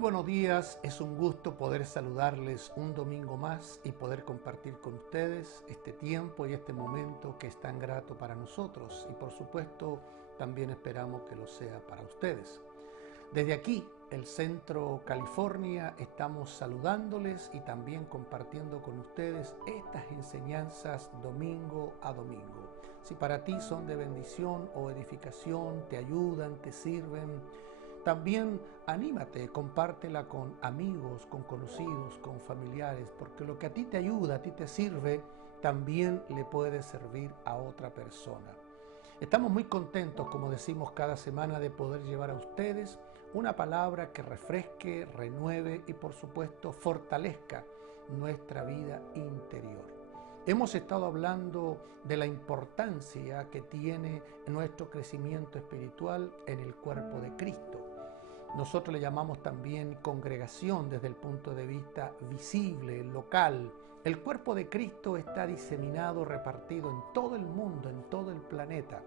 buenos días, es un gusto poder saludarles un domingo más y poder compartir con ustedes este tiempo y este momento que es tan grato para nosotros y por supuesto también esperamos que lo sea para ustedes. Desde aquí, el Centro California, estamos saludándoles y también compartiendo con ustedes estas enseñanzas domingo a domingo. Si para ti son de bendición o edificación, te ayudan, te sirven, también anímate, compártela con amigos, con conocidos, con familiares, porque lo que a ti te ayuda, a ti te sirve, también le puede servir a otra persona. Estamos muy contentos, como decimos cada semana, de poder llevar a ustedes una palabra que refresque, renueve y por supuesto fortalezca nuestra vida interior. Hemos estado hablando de la importancia que tiene nuestro crecimiento espiritual en el cuerpo de Cristo. Nosotros le llamamos también congregación desde el punto de vista visible, local. El cuerpo de Cristo está diseminado, repartido en todo el mundo, en todo el planeta.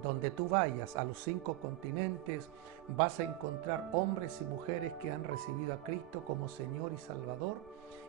Donde tú vayas, a los 5 continentes, vas a encontrar hombres y mujeres que han recibido a Cristo como Señor y Salvador.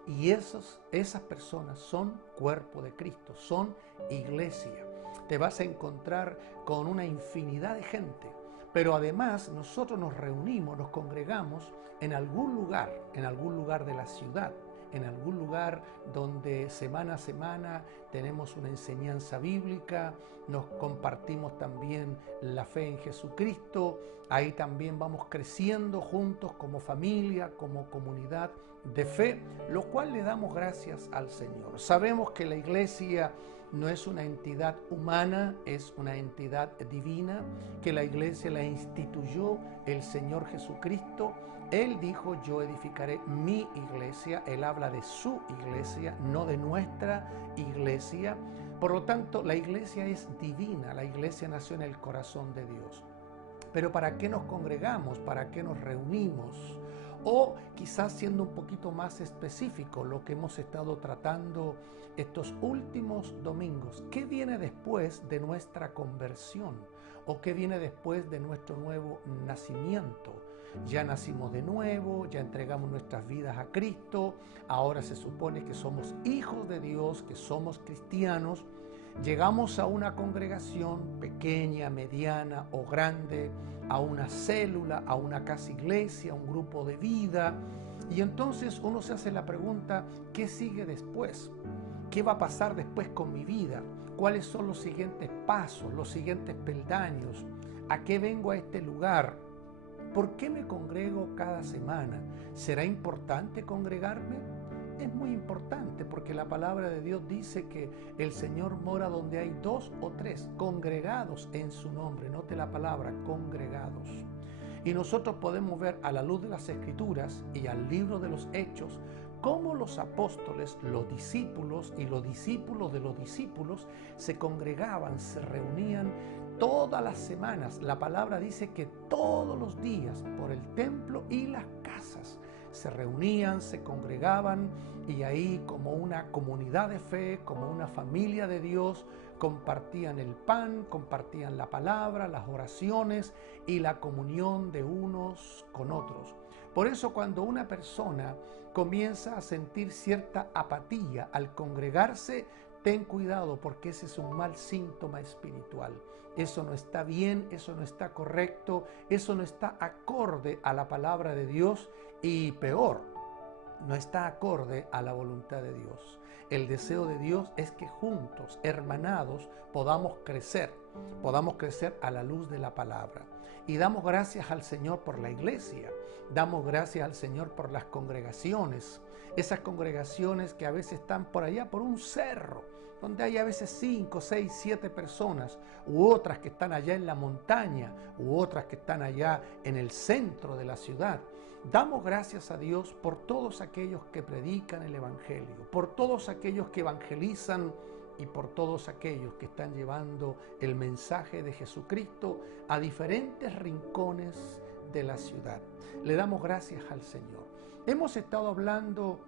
Y esas personas son cuerpo de Cristo, son iglesia. Te vas a encontrar con una infinidad de gente. Pero además nosotros nos reunimos, nos congregamos en algún lugar de la ciudad, en algún lugar donde semana a semana tenemos una enseñanza bíblica, nos compartimos también la fe en Jesucristo, ahí también vamos creciendo juntos como familia, como comunidad de fe, lo cual le damos gracias al Señor. Sabemos que la iglesia no es una entidad humana, es una entidad divina, que la iglesia la instituyó el Señor Jesucristo. Él dijo, yo edificaré mi iglesia. Él habla de su iglesia, no de nuestra iglesia. Por lo tanto, la iglesia es divina, la iglesia nació en el corazón de Dios. Pero ¿para qué nos congregamos? ¿Para qué nos reunimos? O quizás siendo un poquito más específico lo que hemos estado tratando estos últimos domingos. ¿Qué viene después de nuestra conversión? ¿O qué viene después de nuestro nuevo nacimiento? Ya nacimos de nuevo, ya entregamos nuestras vidas a Cristo, ahora se supone que somos hijos de Dios, que somos cristianos. Llegamos a una congregación pequeña, mediana o grande, a una célula, a una casa iglesia, a un grupo de vida. Y entonces uno se hace la pregunta, ¿qué sigue después? ¿Qué va a pasar después con mi vida? ¿Cuáles son los siguientes pasos, los siguientes peldaños? ¿A qué vengo a este lugar? ¿Por qué me congrego cada semana? ¿Será importante congregarme? Es muy importante porque la palabra de Dios dice que el Señor mora donde hay 2 o 3 congregados en su nombre. Note la palabra, congregados. Y nosotros podemos ver a la luz de las Escrituras y al libro de los Hechos cómo los apóstoles, los discípulos y los discípulos de los discípulos se congregaban, se reunían todas las semanas. La palabra dice que todos los días por el templo y las casas se reunían, se congregaban y ahí como una comunidad de fe, como una familia de Dios, compartían el pan, compartían la palabra, las oraciones y la comunión de unos con otros. Por eso cuando una persona comienza a sentir cierta apatía al congregarse, ten cuidado porque ese es un mal síntoma espiritual. Eso no está bien, eso no está correcto, eso no está acorde a la palabra de Dios y peor, no está acorde a la voluntad de Dios. El deseo de Dios es que juntos, hermanados, podamos crecer a la luz de la palabra. Y damos gracias al Señor por la iglesia, damos gracias al Señor por las congregaciones, esas congregaciones que a veces están por allá, por un cerro, donde hay a veces 5, 6, 7 personas, u otras que están allá en la montaña, u otras que están allá en el centro de la ciudad. Damos gracias a Dios por todos aquellos que predican el Evangelio, por todos aquellos que evangelizan y por todos aquellos que están llevando el mensaje de Jesucristo a diferentes rincones de la ciudad. Le damos gracias al Señor. Hemos estado hablando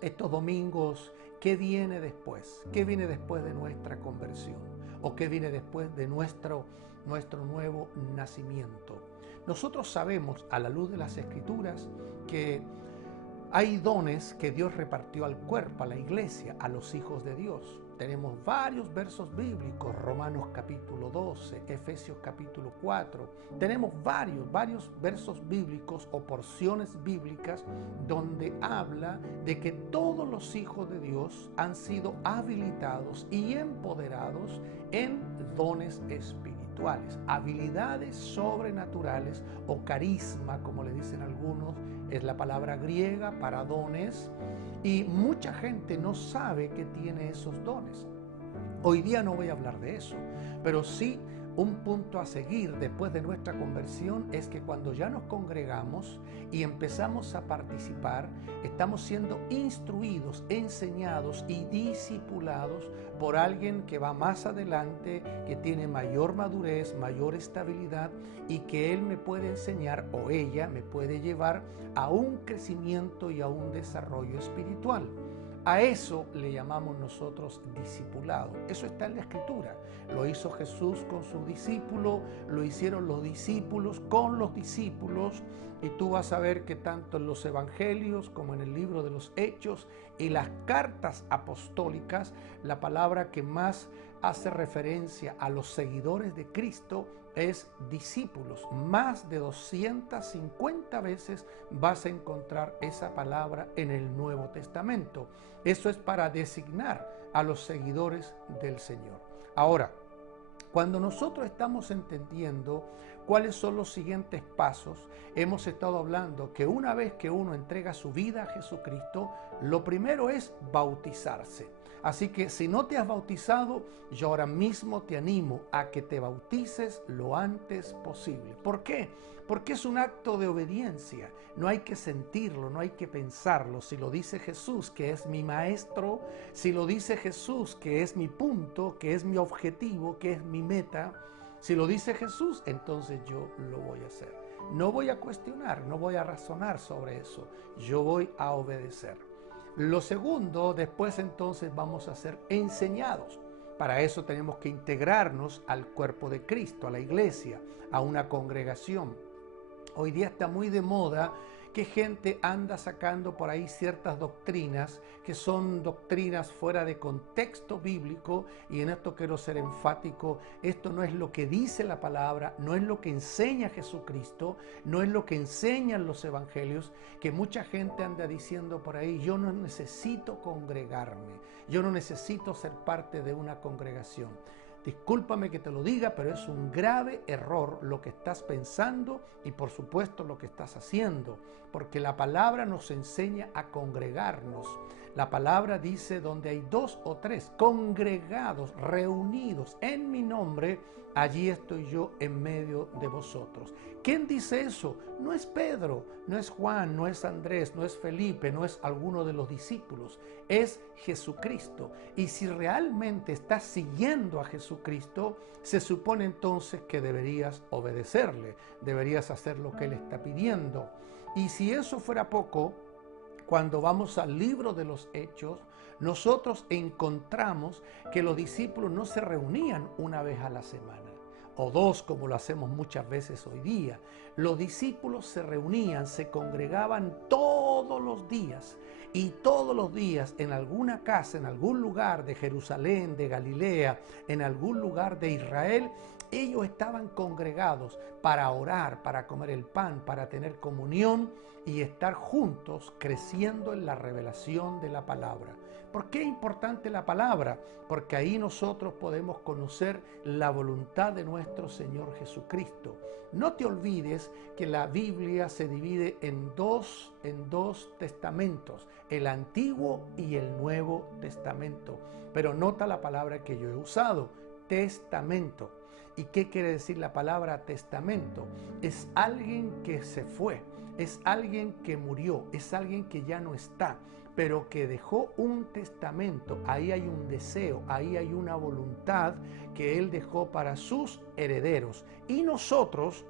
estos domingos, ¿qué viene después? ¿Qué viene después de nuestra conversión? ¿O qué viene después de nuestro nuevo nacimiento? Nosotros sabemos a la luz de las Escrituras que hay dones que Dios repartió al cuerpo, a la iglesia, a los hijos de Dios. Tenemos varios versos bíblicos, Romanos capítulo 12, Efesios capítulo 4. Tenemos varios versos bíblicos o porciones bíblicas donde habla de que todos los hijos de Dios han sido habilitados y empoderados en dones espirituales, habilidades sobrenaturales o carisma, como le dicen algunos, es la palabra griega para dones, y mucha gente no sabe que tiene esos dones. Hoy día no voy a hablar de eso, pero sí un punto a seguir después de nuestra conversión es que cuando ya nos congregamos y empezamos a participar, estamos siendo instruidos, enseñados y discipulados por alguien que va más adelante, que tiene mayor madurez, mayor estabilidad, y que él me puede enseñar o ella me puede llevar a un crecimiento y a un desarrollo espiritual. A eso le llamamos nosotros discipulado. Eso está en la Escritura. Lo hizo Jesús con sus discípulos, lo hicieron los discípulos con los discípulos, y tú vas a ver que tanto en los evangelios como en el libro de los Hechos y las cartas apostólicas, la palabra que más hace referencia a los seguidores de Cristo es discípulos. Más de 250 veces vas a encontrar esa palabra en el Nuevo Testamento. Eso es para designar a los seguidores del Señor. Ahora, cuando nosotros estamos entendiendo cuáles son los siguientes pasos, hemos estado hablando que una vez que uno entrega su vida a Jesucristo, lo primero es bautizarse. Así que si no te has bautizado, yo ahora mismo te animo a que te bautices lo antes posible. ¿Por qué? Porque es un acto de obediencia. No hay que sentirlo, no hay que pensarlo. Si lo dice Jesús, que es mi maestro, si lo dice Jesús, que es mi punto, que es mi objetivo, que es mi meta, si lo dice Jesús, entonces yo lo voy a hacer. No voy a cuestionar, no voy a razonar sobre eso. Yo voy a obedecer. Lo segundo, después entonces vamos a ser enseñados. Para eso tenemos que integrarnos al cuerpo de Cristo, a la iglesia, a una congregación. Hoy día está muy de moda que gente anda sacando por ahí ciertas doctrinas que son doctrinas fuera de contexto bíblico, y en esto quiero ser enfático. Esto no es lo que dice la palabra, no es lo que enseña Jesucristo, no es lo que enseñan los evangelios, que mucha gente anda diciendo por ahí: yo no necesito congregarme, yo no necesito ser parte de una congregación. Discúlpame que te lo diga, pero es un grave error lo que estás pensando y por supuesto lo que estás haciendo, porque la palabra nos enseña a congregarnos. La palabra dice: donde hay 2 o 3 congregados, reunidos en mi nombre, allí estoy yo en medio de vosotros. ¿Quién dice eso? No es Pedro, no es Juan, no es Andrés, no es Felipe, no es alguno de los discípulos, es Jesucristo. Y si realmente estás siguiendo a Jesucristo, se supone entonces que deberías obedecerle, deberías hacer lo que Él está pidiendo. Y si eso fuera poco, cuando vamos al libro de los Hechos, nosotros encontramos que los discípulos no se reunían una vez a la semana o 2, como lo hacemos muchas veces hoy día. Los discípulos se reunían, se congregaban todos los días, y todos los días en alguna casa, en algún lugar de Jerusalén, de Galilea, en algún lugar de Israel, ellos estaban congregados para orar, para comer el pan, para tener comunión y estar juntos creciendo en la revelación de la palabra. ¿Por qué es importante la palabra? Porque ahí nosotros podemos conocer la voluntad de nuestro Señor Jesucristo. No te olvides que la Biblia se divide en dos testamentos, el Antiguo y el Nuevo Testamento. Pero nota la palabra que yo he usado, testamento. ¿Y qué quiere decir la palabra testamento? Es alguien que se fue, es alguien que murió, es alguien que ya no está, pero que dejó un testamento. Ahí hay un deseo, ahí hay una voluntad que Él dejó para sus herederos. Y nosotros,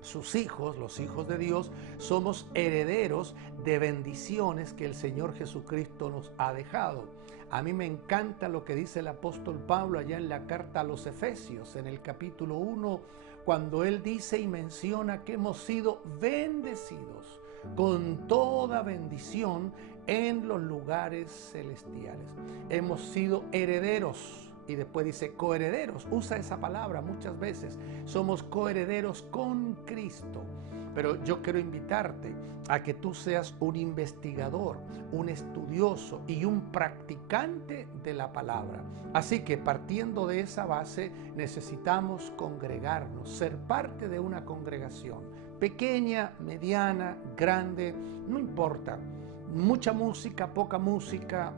sus hijos, los hijos de Dios, somos herederos de bendiciones que el Señor Jesucristo nos ha dejado. A mí me encanta lo que dice el apóstol Pablo allá en la carta a los Efesios, en el capítulo 1, cuando él dice y menciona que hemos sido bendecidos con toda bendición en los lugares celestiales. Hemos sido herederos. Y después dice coherederos, usa esa palabra muchas veces. Somos coherederos con Cristo. Pero yo quiero invitarte a que tú seas un investigador, un estudioso y un practicante de la palabra. Así que partiendo de esa base necesitamos congregarnos, ser parte de una congregación. Pequeña, mediana, grande, no importa. Mucha música, poca música,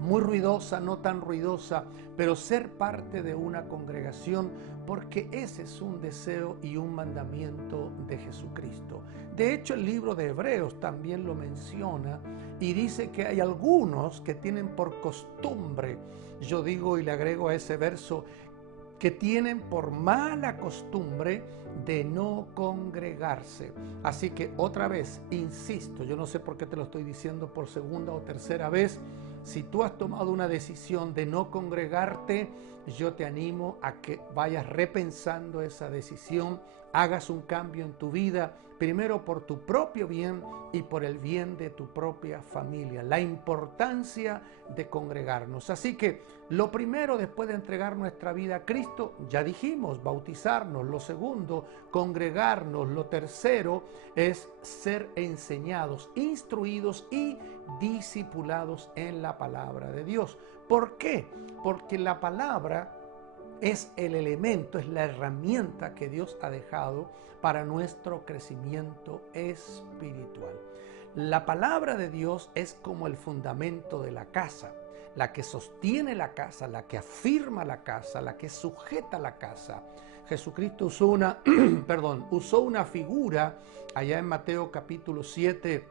muy ruidosa, no tan ruidosa, pero ser parte de una congregación, porque ese es un deseo y un mandamiento de Jesucristo. De hecho, el libro de Hebreos también lo menciona y dice que hay algunos que tienen por costumbre, yo digo y le agrego a ese verso, que tienen por mala costumbre de no congregarse. Así que otra vez, insisto, yo no sé por qué te lo estoy diciendo por segunda o tercera vez. Si tú has tomado una decisión de no congregarte, yo te animo a que vayas repensando esa decisión, hagas un cambio en tu vida, primero por tu propio bien y por el bien de tu propia familia. La importancia de congregarnos. Así que lo primero, después de entregar nuestra vida a Cristo, ya dijimos, bautizarnos. Lo segundo, congregarnos. Lo tercero es ser enseñados, instruidos y discipulados en la palabra de Dios. ¿Por qué? Porque la palabra es el elemento, es la herramienta que Dios ha dejado para nuestro crecimiento espiritual. La palabra de Dios es como el fundamento de la casa, la que sostiene la casa, la que afirma la casa, la que sujeta la casa. Jesucristo usó una figura allá en Mateo capítulo 7,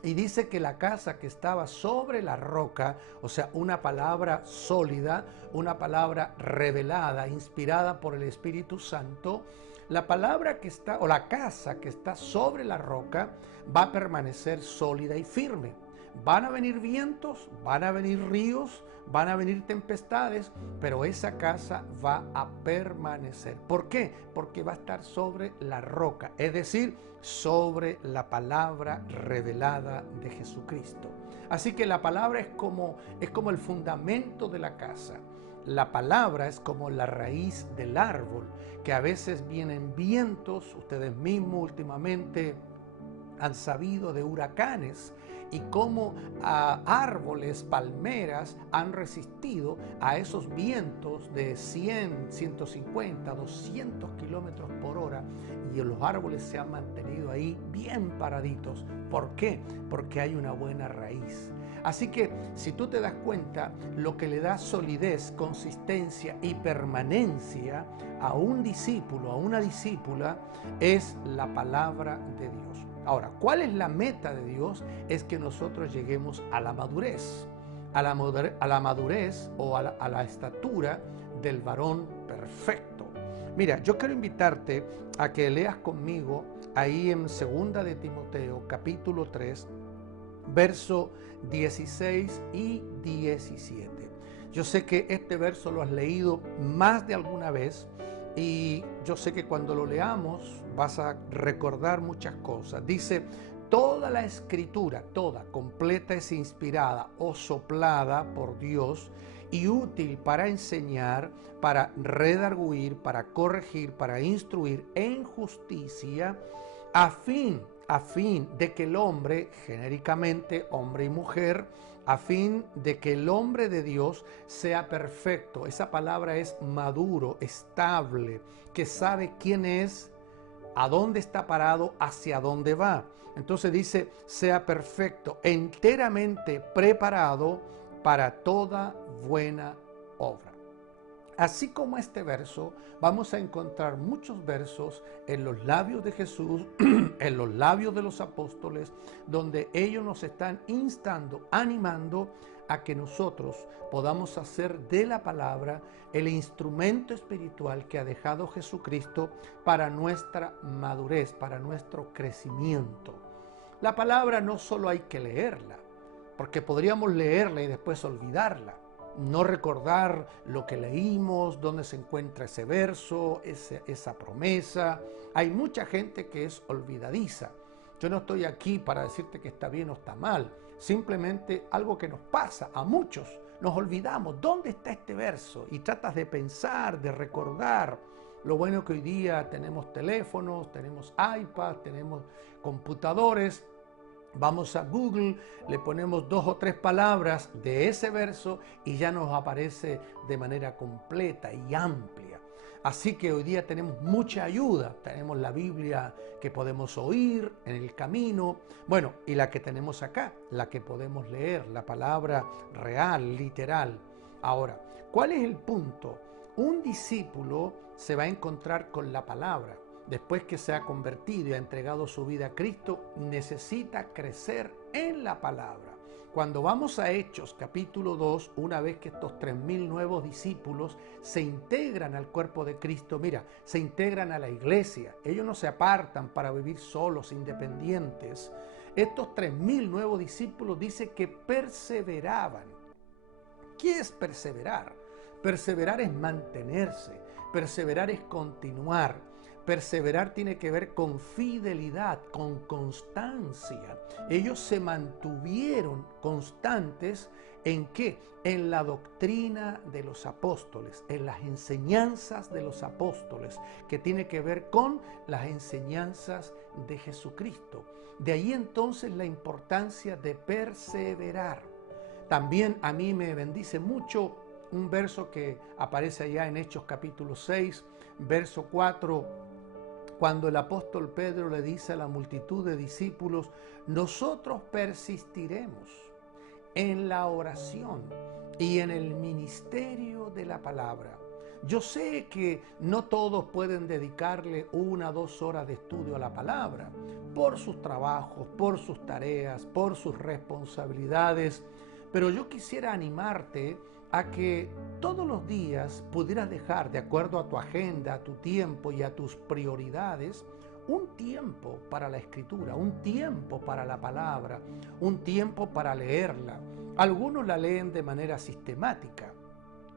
y dice que la casa que estaba sobre la roca, o sea, una palabra sólida, una palabra revelada, inspirada por el Espíritu Santo, la palabra que está, o la casa que está sobre la roca, va a permanecer sólida y firme. Van a venir vientos, van a venir ríos, van a venir tempestades, pero esa casa va a permanecer. ¿Por qué? Porque va a estar sobre la roca, es decir, sobre la palabra revelada de Jesucristo. Así que la palabra es como el fundamento de la casa. La palabra es como la raíz del árbol, que a veces vienen vientos. Ustedes mismos últimamente han sabido de huracanes y cómo árboles, palmeras han resistido a esos vientos de 100, 150, 200 kilómetros por hora, y los árboles se han mantenido ahí bien paraditos. ¿Por qué? Porque hay una buena raíz. Así que si tú te das cuenta, lo que le da solidez, consistencia y permanencia a un discípulo, a una discípula, es la palabra de Dios. Ahora, ¿cuál es la meta de Dios? Es que nosotros lleguemos a la madurez, a la madurez o a la estatura del varón perfecto. Mira, yo quiero invitarte a que leas conmigo ahí en 2 de Timoteo, capítulo 3, verso 16 y 17. Yo sé que este verso lo has leído más de alguna vez y yo sé que cuando lo leamos vas a recordar muchas cosas. Dice, toda la escritura, toda, completa es inspirada o soplada por Dios y útil para enseñar, para redarguir, para corregir, para instruir en justicia, a fin de que el hombre, genéricamente hombre y mujer, a fin de que el hombre de Dios sea perfecto. Esa palabra es maduro, estable, que sabe quién es, a dónde está parado, hacia dónde va. Entonces dice, sea perfecto, enteramente preparado para toda buena obra. Así como este verso, vamos a encontrar muchos versos en los labios de Jesús, en los labios de los apóstoles, donde ellos nos están instando, animando a que nosotros podamos hacer de la palabra el instrumento espiritual que ha dejado Jesucristo para nuestra madurez, para nuestro crecimiento. La palabra no solo hay que leerla, porque podríamos leerla y después olvidarla, no recordar lo que leímos, dónde se encuentra ese verso, esa promesa. Hay mucha gente que es olvidadiza. Yo no estoy aquí para decirte que está bien o está mal, simplemente algo que nos pasa a muchos. Nos olvidamos, ¿dónde está este verso? Y tratas de pensar, de recordar. Lo bueno que hoy día tenemos teléfonos, tenemos iPads, tenemos computadores. Vamos a Google, le ponemos 2 o 3 palabras de ese verso y ya nos aparece de manera completa y amplia. Así que hoy día tenemos mucha ayuda. Tenemos la Biblia que podemos oír en el camino, bueno, y la que tenemos acá, la que podemos leer, la palabra real, literal. Ahora, ¿cuál es el punto? Un discípulo se va a encontrar con la palabra. Después que se ha convertido y ha entregado su vida a Cristo, necesita crecer en la palabra. Cuando vamos a Hechos capítulo 2, una vez que estos 3.000 nuevos discípulos se integran al cuerpo de Cristo, mira, se integran a la iglesia. Ellos no se apartan para vivir solos, independientes. Estos 3.000 nuevos discípulos dice que perseveraban. ¿Qué es perseverar? Perseverar es mantenerse, perseverar es continuar. Perseverar tiene que ver con fidelidad, con constancia. Ellos se mantuvieron constantes ¿en qué? En la doctrina de los apóstoles, en las enseñanzas de los apóstoles, que tiene que ver con las enseñanzas de Jesucristo. De ahí entonces la importancia de perseverar. También a mí me bendice mucho un verso que aparece allá en Hechos capítulo 6, verso 4, cuando el apóstol Pedro le dice a la multitud de discípulos: nosotros persistiremos en la oración y en el ministerio de la palabra. Yo sé que no todos pueden dedicarle 1 o 2 horas de estudio a la palabra, por sus trabajos, por sus tareas, por sus responsabilidades, pero yo quisiera animarte a que todos los días pudieras dejar, de acuerdo a tu agenda, a tu tiempo y a tus prioridades, un tiempo para la escritura, un tiempo para la palabra, un tiempo para leerla. Algunos la leen de manera sistemática.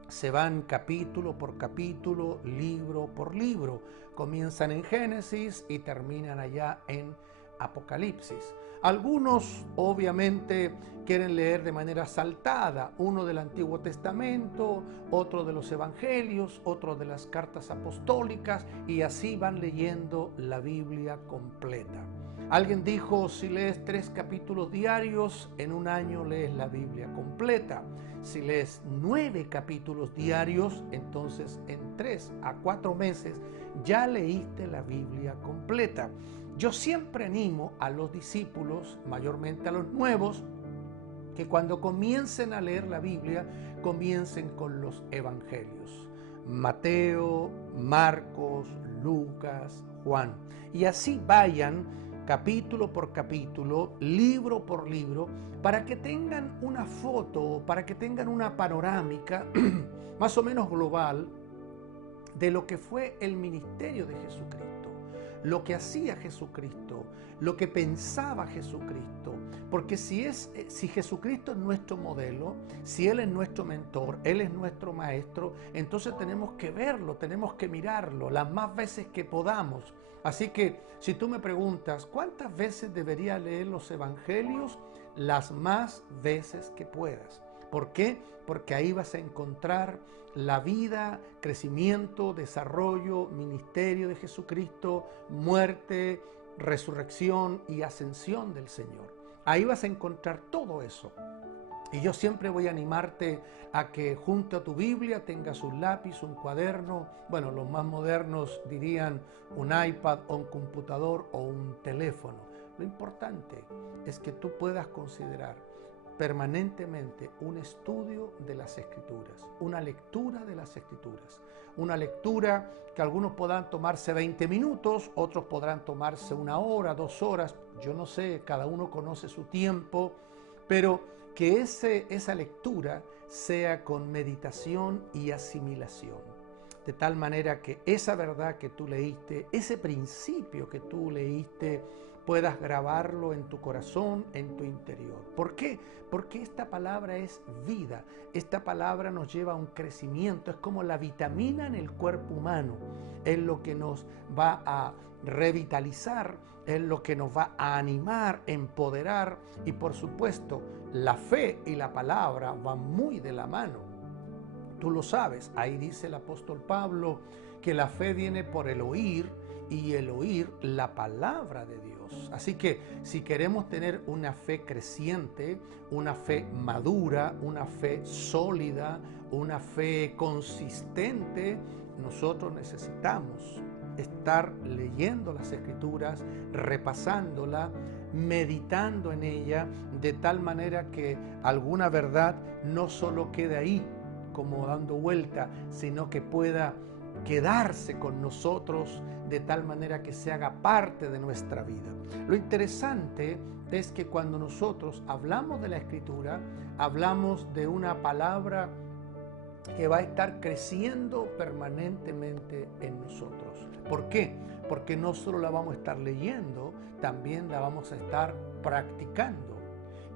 Se van capítulo por capítulo, libro por libro. Comienzan en Génesis y terminan allá en Apocalipsis. Algunos obviamente quieren leer de manera saltada, uno del Antiguo Testamento, otro de los Evangelios, otro de las cartas apostólicas, y así van leyendo la Biblia completa. Alguien dijo: si lees 3 capítulos diarios, en un año lees la Biblia completa. Si lees 9 capítulos diarios, entonces en 3 a 4 meses ya leíste la Biblia completa. Yo siempre animo a los discípulos, mayormente a los nuevos, que cuando comiencen a leer la Biblia, comiencen con los evangelios. Mateo, Marcos, Lucas, Juan. Y así vayan capítulo por capítulo, libro por libro, para que tengan una foto, para que tengan una panorámica más o menos global de lo que fue el ministerio de Jesucristo, lo que hacía Jesucristo, lo que pensaba Jesucristo. Porque si Jesucristo es nuestro modelo, si Él es nuestro mentor, Él es nuestro maestro, entonces tenemos que verlo, tenemos que mirarlo las más veces que podamos. Así que si tú me preguntas, ¿cuántas veces debería leer los evangelios? Las más veces que puedas. ¿Por qué? Porque ahí vas a encontrar la vida, crecimiento, desarrollo, ministerio de Jesucristo, muerte, resurrección y ascensión del Señor. Ahí vas a encontrar todo eso. Y yo siempre voy a animarte a que junto a tu Biblia tengas un lápiz, un cuaderno, bueno, los más modernos dirían un iPad o un computador o un teléfono. Lo importante es que tú puedas considerar permanentemente un estudio de las Escrituras, una lectura de las Escrituras, una lectura que algunos podrán tomarse 20 minutos, otros podrán tomarse 1 hora, 2 horas, yo no sé, cada uno conoce su tiempo, pero que esa lectura sea con meditación y asimilación, de tal manera que esa verdad que tú leíste, ese principio que tú leíste, puedas grabarlo en tu corazón, en tu interior. ¿Por qué? Porque esta palabra es vida. Esta palabra nos lleva a un crecimiento. Es como la vitamina en el cuerpo humano. Es lo que nos va a revitalizar, es lo que nos va a animar, empoderar. Y por supuesto, la fe y la palabra van muy de la mano. Tú lo sabes. Ahí dice el apóstol Pablo que la fe viene por el oír y el oír la palabra de Dios. Así que si queremos tener una fe creciente, una fe madura, una fe sólida, una fe consistente, nosotros necesitamos estar leyendo las Escrituras, repasándola, meditando en ella, de tal manera que alguna verdad no solo quede ahí como dando vuelta, sino que pueda quedarse con nosotros de tal manera que se haga parte de nuestra vida. Lo interesante es que cuando nosotros hablamos de la Escritura, hablamos de una palabra que va a estar creciendo permanentemente en nosotros. ¿Por qué? Porque no solo la vamos a estar leyendo, también la vamos a estar practicando.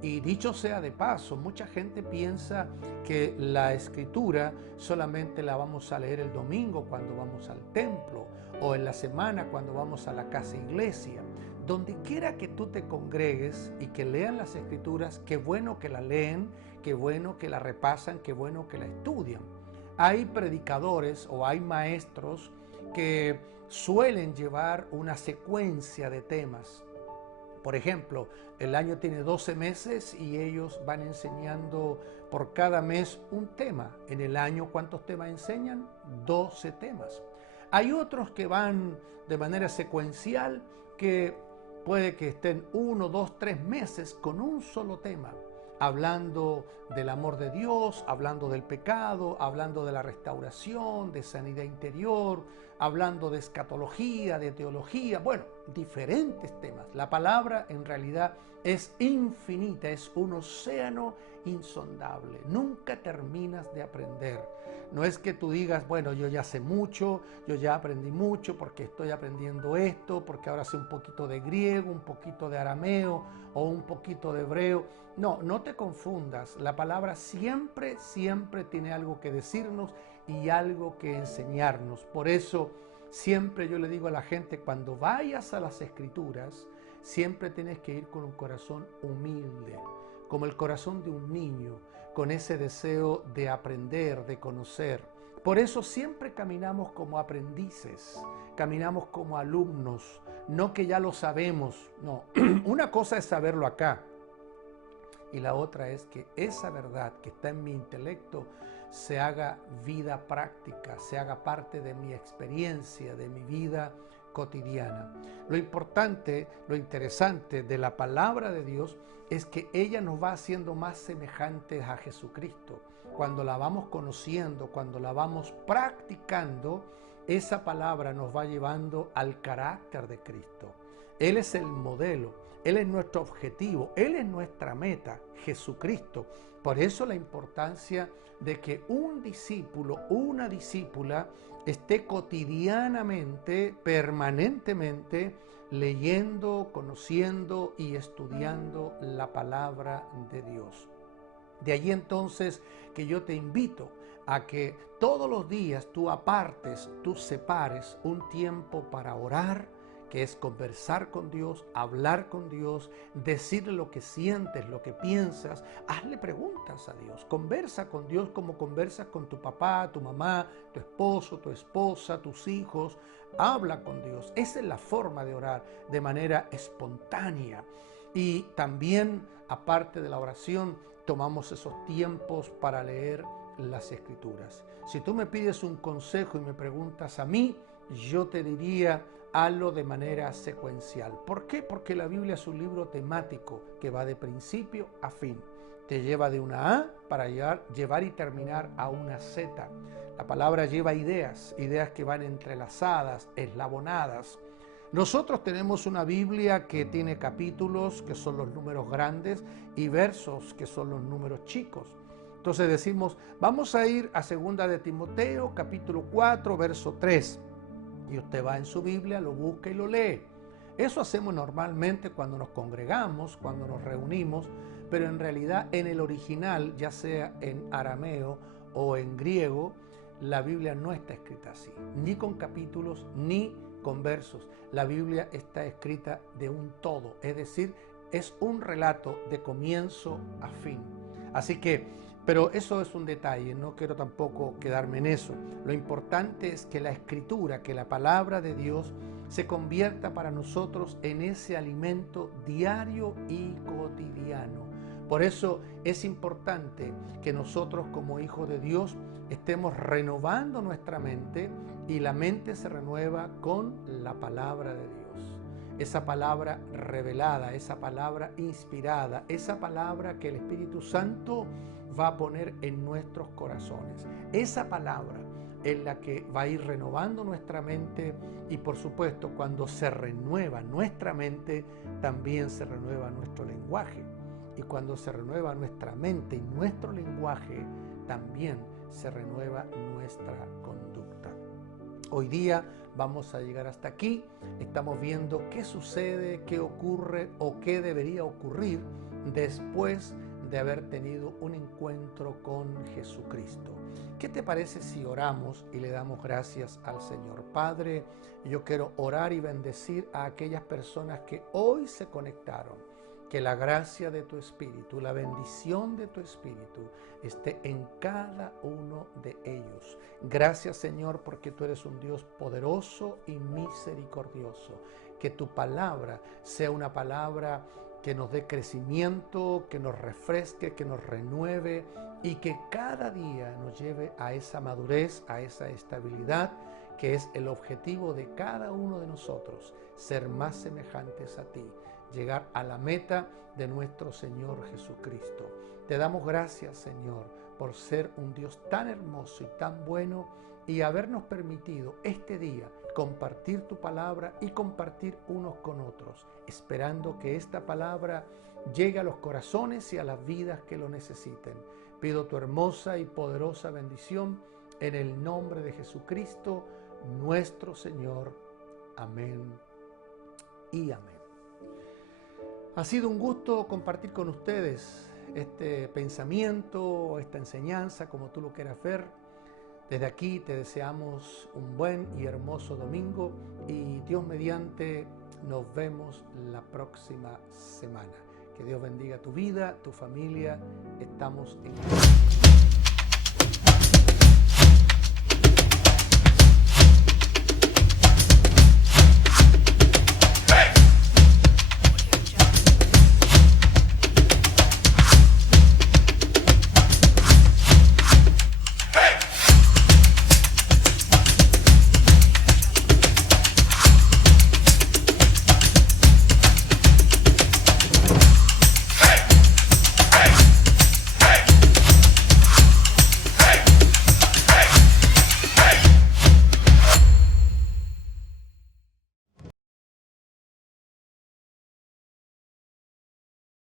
Y dicho sea de paso, mucha gente piensa que la Escritura solamente la vamos a leer el domingo cuando vamos al templo o en la semana cuando vamos a la casa iglesia. Donde quiera que tú te congregues y que lean las Escrituras, qué bueno que la leen, qué bueno que la repasan, qué bueno que la estudian. Hay predicadores o hay maestros que suelen llevar una secuencia de temas. Por ejemplo, el año tiene 12 meses y ellos van enseñando por cada mes un tema. En el año, ¿cuántos temas enseñan? 12 temas. Hay otros que van de manera secuencial, que puede que estén 1, 2, 3 meses con un solo tema, hablando del amor de Dios, hablando del pecado, hablando de la restauración, de sanidad interior, hablando de escatología, de teología, bueno, diferentes temas. La palabra en realidad es infinita, es un océano insondable. Nunca terminas de aprender. No es que tú digas, bueno, yo ya sé mucho, yo ya aprendí mucho porque estoy aprendiendo esto, porque ahora sé un poquito de griego, un poquito de arameo o un poquito de hebreo. No, no te confundas. La palabra siempre, siempre tiene algo que decirnos y algo que enseñarnos. Por eso siempre yo le digo a la gente, cuando vayas a las Escrituras, siempre tienes que ir con un corazón humilde, como el corazón de un niño, con ese deseo de aprender, de conocer. Por eso siempre caminamos como aprendices, caminamos como alumnos, no que ya lo sabemos, no. Una cosa es saberlo acá y la otra es que esa verdad que está en mi intelecto se haga vida práctica, se haga parte de mi experiencia, de mi vida cotidiana. Lo importante, lo interesante de la palabra de Dios es que ella nos va haciendo más semejantes a Jesucristo. Cuando la vamos conociendo, cuando la vamos practicando, esa palabra nos va llevando al carácter de Cristo. Él es el modelo, Él es nuestro objetivo, Él es nuestra meta, Jesucristo. Por eso la importancia de que un discípulo, una discípula, esté cotidianamente, permanentemente, leyendo, conociendo y estudiando la palabra de Dios. De allí entonces que yo te invito a que todos los días tú apartes, tú separes un tiempo para orar, que es conversar con Dios, hablar con Dios, decirle lo que sientes, lo que piensas, hazle preguntas a Dios, conversa con Dios como conversas con tu papá, tu mamá, tu esposo, tu esposa, tus hijos, habla con Dios. Esa es la forma de orar, de manera espontánea. Y también, aparte de la oración, tomamos esos tiempos para leer las Escrituras. Si tú me pides un consejo y me preguntas a mí, yo te diría, hazlo de manera secuencial. ¿Por qué? Porque la Biblia es un libro temático que va de principio a fin. Te lleva de una A para llevar y terminar a una Z. La palabra lleva ideas que van entrelazadas, eslabonadas. Nosotros tenemos una Biblia que tiene capítulos, que son los números grandes, y versos, que son los números chicos. Entonces decimos, vamos a ir a 2 de Timoteo, capítulo 4, verso 3. Y usted va en su Biblia, lo busca y lo lee. Eso hacemos normalmente cuando nos congregamos, cuando nos reunimos, pero en realidad en el original, ya sea en arameo o en griego, la Biblia no está escrita así, ni con capítulos, ni con versos. La Biblia está escrita de un todo, es decir, es un relato de comienzo a fin. Así que, pero eso es un detalle, no quiero tampoco quedarme en eso. Lo importante es que la escritura, que la palabra de Dios se convierta para nosotros en ese alimento diario y cotidiano. Por eso es importante que nosotros como hijos de Dios estemos renovando nuestra mente, y la mente se renueva con la palabra de Dios. Esa palabra revelada, esa palabra inspirada, esa palabra que el Espíritu Santo va a poner en nuestros corazones. Esa palabra es la que va a ir renovando nuestra mente, y por supuesto cuando se renueva nuestra mente también se renueva nuestro lenguaje, y cuando se renueva nuestra mente y nuestro lenguaje también se renueva nuestra conducta. Hoy día vamos a llegar hasta aquí. Estamos viendo qué sucede, qué ocurre o qué debería ocurrir después de haber tenido un encuentro con Jesucristo. ¿Qué te parece si oramos y le damos gracias al Señor? Padre, yo quiero orar y bendecir a aquellas personas que hoy se conectaron. Que la gracia de tu Espíritu, la bendición de tu Espíritu esté en cada uno de ellos. Gracias, Señor, porque tú eres un Dios poderoso y misericordioso. Que tu palabra sea una palabra que nos dé crecimiento, que nos refresque, que nos renueve, y que cada día nos lleve a esa madurez, a esa estabilidad, que es el objetivo de cada uno de nosotros, ser más semejantes a ti, llegar a la meta de nuestro Señor Jesucristo. Te damos gracias, Señor, por ser un Dios tan hermoso y tan bueno, y habernos permitido este día compartir tu palabra y compartir unos con otros, esperando que esta palabra llegue a los corazones y a las vidas que lo necesiten. Pido tu hermosa y poderosa bendición en el nombre de Jesucristo, nuestro Señor. Amén y amén. Ha sido un gusto compartir con ustedes este pensamiento, esta enseñanza, como tú lo quieras ver. Desde aquí te deseamos un buen y hermoso domingo, y Dios mediante nos vemos la próxima semana. Que Dios bendiga tu vida, tu familia. Estamos en